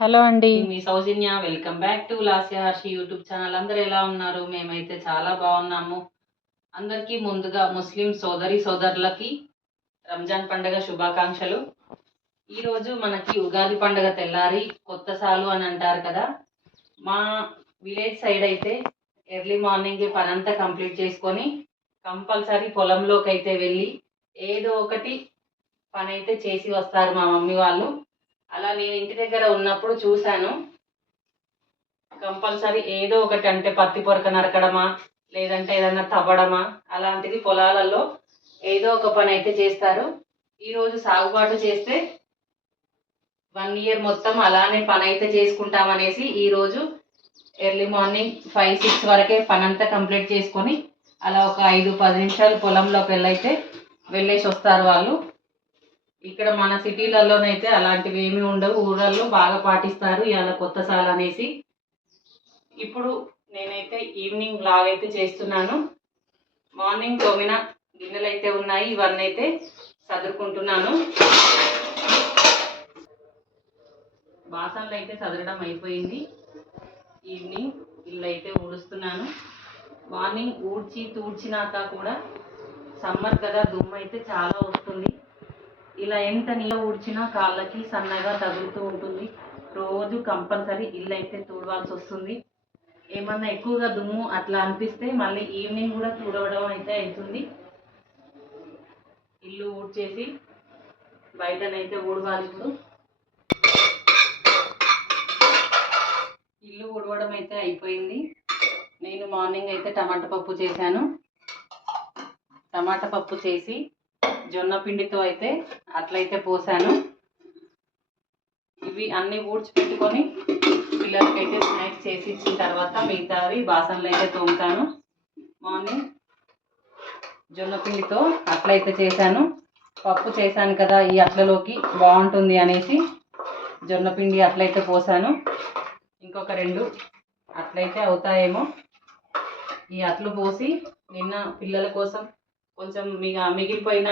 Hello అండి. మీ Soujanya. Welcome back to Lasya Harshi YouTube channel. అందరూ ఎలా ఉన్నారు? మేమైతే చాలా బాగున్నాము. అందరికీ ముందుగా ముస్లిం సోదరులకి రంజాన్ పండుగ శుభాకాంక్షలు. ఈరోజు మనకి ఉగాది పండుగ తెల్లారి కొత్త సాలు అని అంటారు కదా. మా విలేజ్ సైడ్ అయితే ఎర్లీ మార్నింగ్ పనంతా కంప్లీట్ చేసుకొని కంపల్సరీ పొలంలోకి అయితే వెళ్ళి ఏదో ఒకటి పని అయితే చేసి వస్తారు మా మమ్మీ వాళ్ళు. అలా నేను ఇంటి దగ్గర ఉన్నప్పుడు చూశాను. కంపల్సరీ ఏదో ఒకటి, అంటే పత్తి పొరక నరకడమా, లేదంటే ఏదన్నా తవ్వడమా, అలాంటిది పొలాలలో ఏదో ఒక పని అయితే చేస్తారు. ఈరోజు సాగుబాటు చేస్తే 1 year మొత్తం అలానే పని అయితే చేసుకుంటామనేసి ఈరోజు ఎర్లీ మార్నింగ్ 5-6 వరకే పని అంతా కంప్లీట్ చేసుకొని అలా ఒక 5-10 నిమిషాలు పొలంలోకి వెళ్ళేసి వస్తారు వాళ్ళు. ఇక్కడ మన సిటీలలోనైతే అలాంటివి ఏమీ ఉండవు. ఊళ్ళల్లో బాగా పాటిస్తారు ఇవాళ కొత్త సాల్ అనేసి. ఇప్పుడు నేనైతే ఈవినింగ్ బ్లాగ్ అయితే చేస్తున్నాను. మార్నింగ్ తోమిన గిన్నెలు అయితే ఉన్నాయి, ఇవన్నీ అయితే సదురుకుంటున్నాను. బాసనలు అయితే సదరడం అయిపోయింది. ఈవినింగ్ ఇల్లు అయితే ఊడుస్తున్నాను. మార్నింగ్ తూడ్చినాక కూడా సమ్మర్ కదా, దుమ్ము అయితే చాలా వస్తుంది. ఇలా ఎంత నీళ్ళు ఊడ్చినా కాళ్ళకి సన్నగా తగులుతూ ఉంటుంది. రోజు కంపల్సరీ ఇల్లు అయితే తుడవాల్సి వస్తుంది. ఏమన్నా ఎక్కువగా దుమ్ము అట్లా అనిపిస్తే మళ్ళీ ఈవినింగ్ కూడా తుడవడం అయితే అవుతుంది. ఇల్లు ఊడ్చేసి బయటనైతే ఊడవాలి. ఇప్పుడు ఇల్లు ఊడవడం అయితే అయిపోయింది. నేను మార్నింగ్ అయితే టమాటా పప్పు చేశాను. టమాటా పప్పు చేసి జొన్న పిండితో అయితే అట్లయితే పోసాను. ఇవి అన్నీ ఊడ్చిపెట్టుకొని పిల్లలకైతే స్నాక్స్ చేసి ఇచ్చిన తర్వాత మిగతావి బాసనలు అయితే తోముతాను. మార్నింగ్ జొన్న పిండితో అట్లయితే చేశాను. పప్పు చేశాను కదా, ఈ అట్లలోకి బాగుంటుంది అనేసి జొన్న పిండి అట్లయితే పోసాను. ఇంకొక 2 అట్లయితే అవుతాయేమో. ఈ అట్లు పోసి నిన్న పిల్లల కోసం కొంచెం మిగిలిపోయిన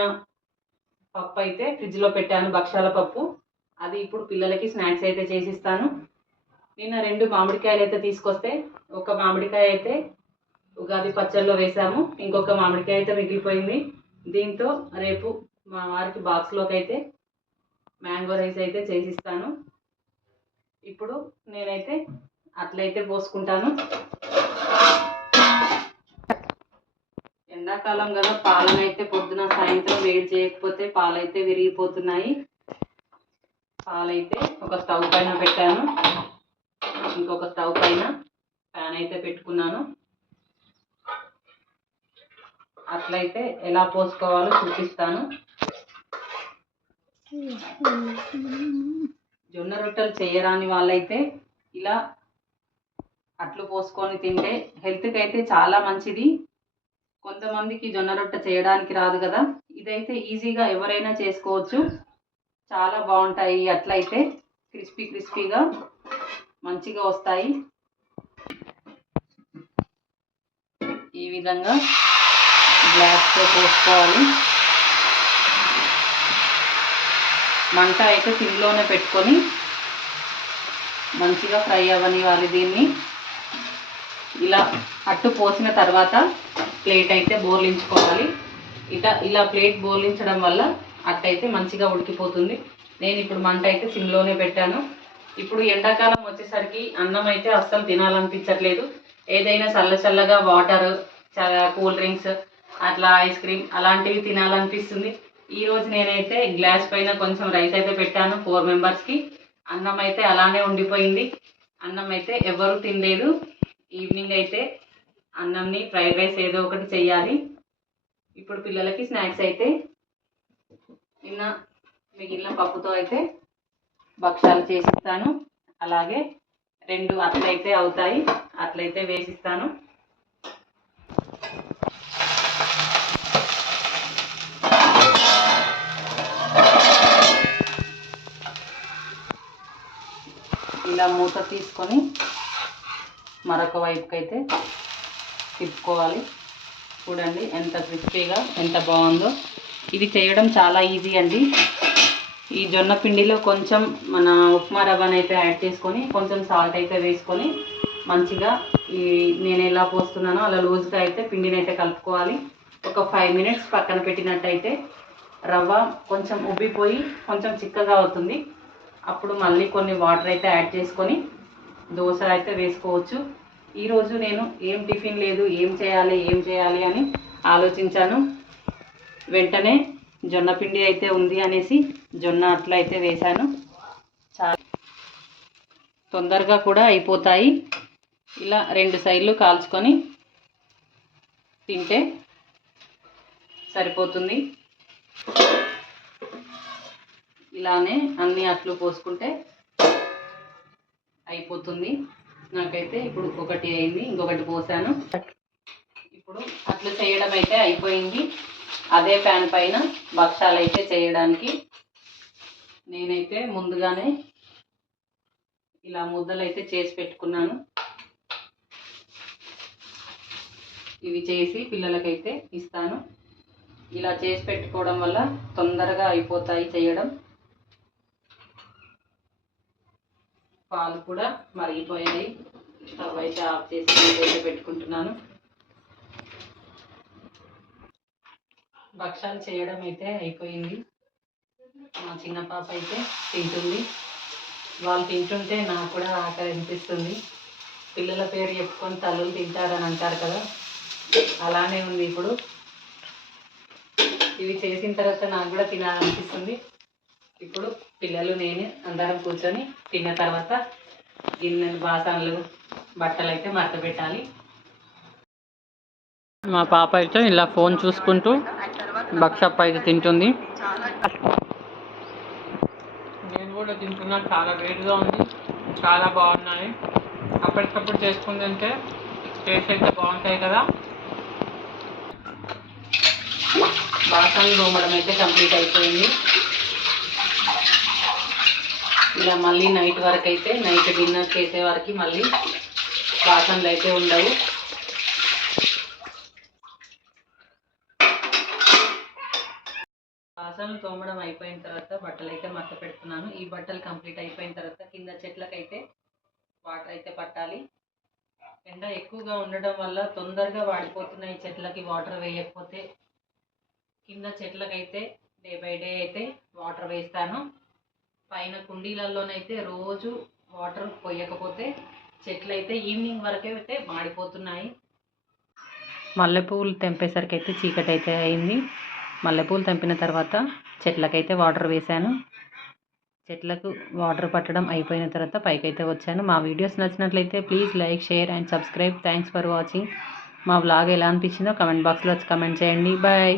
పప్పు అయితే ఫ్రిడ్జ్లో పెట్టాను, భక్షాల పప్పు. అది ఇప్పుడు పిల్లలకి స్నాక్స్ అయితే చేసిస్తాను. నిన్న 2 మామిడికాయలు అయితే తీసుకొస్తే ఒక మామిడికాయ అయితే ఉగాది పచ్చళ్ళలో వేసాము, ఇంకొక మామిడికాయ అయితే మిగిలిపోయింది. దీంతో రేపు మా వారికి బాక్స్లోకి అయితే మ్యాంగో రైస్ అయితే చేసిస్తాను. ఇప్పుడు నేనైతే అట్లయితే పోసుకుంటాను. ఎండాకాలం కదా, పాలనైతే పొద్దున సాయంత్రం వేడి చేయకపోతే పాలైతే విరిగిపోతున్నాయి. పాలైతే ఒక స్టవ్ పైన పెట్టాను, ఇంకొక స్టవ్ పైన ప్యాన్ అయితే పెట్టుకున్నాను. అట్లయితే ఎలా పోసుకోవాలో చూపిస్తాను. జొన్న రొట్టెలు చేయరాని వాళ్ళైతే ఇలా అట్లు పోసుకొని తింటే హెల్త్కి అయితే చాలా మంచిది. కొంతమందికి జొన్న రొట్టె చేయడానికి రాదు కదా, ఇదైతే ఈజీగా ఎవరైనా చేసుకోవచ్చు. చాలా బాగుంటాయి. అట్లయితే క్రిస్పీగా మంచిగా వస్తాయి. ఈ విధంగా గ్లాస్తో పోసుకోవాలి. మంట అయితే సిమ్లోనే పెట్టుకొని మంచిగా ఫ్రై అవ్వనివ్వాలి దీన్ని. ఇలా అట్టు పోసిన తర్వాత ప్లేట్ అయితే బోర్లించుకోవాలి. ఇలా ప్లేట్ బోర్లించడం వల్ల అట్టయితే మంచిగా ఉడికిపోతుంది. నేను ఇప్పుడు మంట అయితే సిమ్లోనే పెట్టాను. ఇప్పుడు ఎండాకాలం వచ్చేసరికి అన్నం అయితే అస్సలు తినాలనిపించట్లేదు. ఏదైనా చల్లగా వాటర్, కూల్ డ్రింక్స్, అట్లా ఐస్ క్రీమ్ అలాంటివి తినాలనిపిస్తుంది. ఈరోజు నేనైతే గ్లాస్ పైన కొంచెం రైస్ అయితే పెట్టాను 4 మెంబర్స్కి. అన్నం అయితే అలానే ఉండిపోయింది. అన్నం అయితే ఎవరు తినలేదు. ఈవినింగ్ అయితే అన్నంని ఫ్రైడ్ రైస్ ఏదో ఒకటి చెయ్యాలి. ఇప్పుడు పిల్లలకి స్నాక్స్ అయితే నిన్న మిగిలిన పప్పుతో అయితే భక్షాలు చేసిస్తాను. అలాగే 2 అట్లయితే అవుతాయి, అట్లయితే వేసిస్తాను. ఇలా మూత తీసుకొని మరొక వైపుకి అయితే తిప్పుకోవాలి. చూడండి ఎంత క్రిస్పీగా ఎంత బాగుందో. ఇది చేయడం చాలా ఈజీ అండి. ఈ జొన్న పిండిలో కొంచెం మన ఉప్మా రవ్వను అయితే యాడ్ చేసుకొని కొంచెం సాల్ట్ అయితే వేసుకొని మంచిగా ఈ నేను ఎలా పోస్తున్నానో అలా లూజ్గా అయితే పిండిని అయితే కలుపుకోవాలి. ఒక 5 మినిట్స్ పక్కన పెట్టినట్టయితే రవ్వ కొంచెం ఉబ్బిపోయి కొంచెం చిక్కగా అవుతుంది. అప్పుడు మళ్ళీ కొన్ని వాటర్ అయితే యాడ్ చేసుకొని దోశ అయితే వేసుకోవచ్చు. ఈరోజు నేను ఏం టిఫిన్ లేదు, ఏం చేయాలి అని ఆలోచించాను. వెంటనే జొన్న పిండి అయితే ఉంది అనేసి జొన్న అట్లా అయితే వేశాను. చాలా తొందరగా కూడా అయిపోతాయి. ఇలా 2 సైడ్లు కాల్చుకొని తింటే సరిపోతుంది. ఇలానే అన్ని అట్లు పోసుకుంటే అయిపోతుంది. నాకైతే ఇప్పుడు ఒకటి అయింది, ఇంకొకటి పోసాను. ఇప్పుడు అట్లు చేయడం అయితే అయిపోయింది. అదే ప్యాన్ పైన భక్షాలు అయితే చేయడానికి నేనైతే ముందుగానే ఇలా ముద్దలు అయితే చేసి పెట్టుకున్నాను. ఇవి చేసి పిల్లలకైతే ఇస్తాను. ఇలా చేసి పెట్టుకోవడం వల్ల తొందరగా అయిపోతాయి చేయడం. పాలు కూడా మరిగిపోయాయి. స్టవ్ అయితే ఆఫ్ చేసి అయితే పెట్టుకుంటున్నాను. భక్షాలు చేయడం అయితే అయిపోయింది. మా చిన్న పాప అయితే తింటుంది. వాళ్ళు తింటుంటే నాకు కూడా ఆకలి అనిపిస్తుంది. పిల్లల పేరు చెప్పుకొని తల్లులు తింటారని అంటారు కదా, అలానే ఉంది ఇప్పుడు. ఇవి చేసిన తర్వాత నాకు కూడా తినాలనిపిస్తుంది. ఇప్పుడు పిల్లలు నేను అందరం కూర్చొని తిన్న తర్వాత గిన్నెలు బాసనలు బట్టలు అయితే మడత పెట్టాలి. మా పాప అయితే ఇలా ఫోన్ చూసుకుంటూ భక్షప్ప అయితే తింటుంది. నేను కూడా తింటున్నా. చాలా వేడిగా ఉంది, చాలా బాగున్నాయి. అప్పటికప్పుడు చేసుకుంటుంటే టేస్ట్ అయితే బాగుంటాయి కదా. బాసనలు తోమడం అయితే కంప్లీట్ అయిపోయింది. ఇలా మళ్ళీ నైట్ వరకు అయితే నైట్ డిన్నర్ చేసే వరకు మళ్ళీ బాసనలు అయితే ఉండవు. బాసనలు తోమడం అయిపోయిన తర్వాత బట్టలు అయితే మడత పెడుతున్నాను. ఈ బట్టలు కంప్లీట్ అయిపోయిన తర్వాత కింద చెట్లకైతే వాటర్ అయితే పట్టాలి. ఎండ ఎక్కువగా ఉండడం వల్ల తొందరగా వాడిపోతున్నాయి చెట్లకి వాటర్ వేయకపోతే. కింద చెట్లకైతే డే బై డే అయితే వాటర్ వేస్తాను. పైన కుండీలలోనైతే రోజు వాటర్ పోయకపోతే చెట్లు అయితే ఈవినింగ్ వరకే అయితే మాడిపోతున్నాయి. మల్లెపూలు తెంపేసరికి అయితే చీకటి అయితే అయింది. మల్లెపూలు తెంపిన తర్వాత చెట్లకైతే వాటర్ వేశాను. చెట్లకు వాటర్ పట్టడం అయిపోయిన తర్వాత పైకైతే వచ్చాను. మా వీడియోస్ నచ్చినట్లయితే please like, share and subscribe. Thanks for watching. మా వ్లాగ్ ఎలా అనిపించిందో కమెంట్ బాక్స్లో వచ్చి కమెంట్ చేయండి. బాయ్.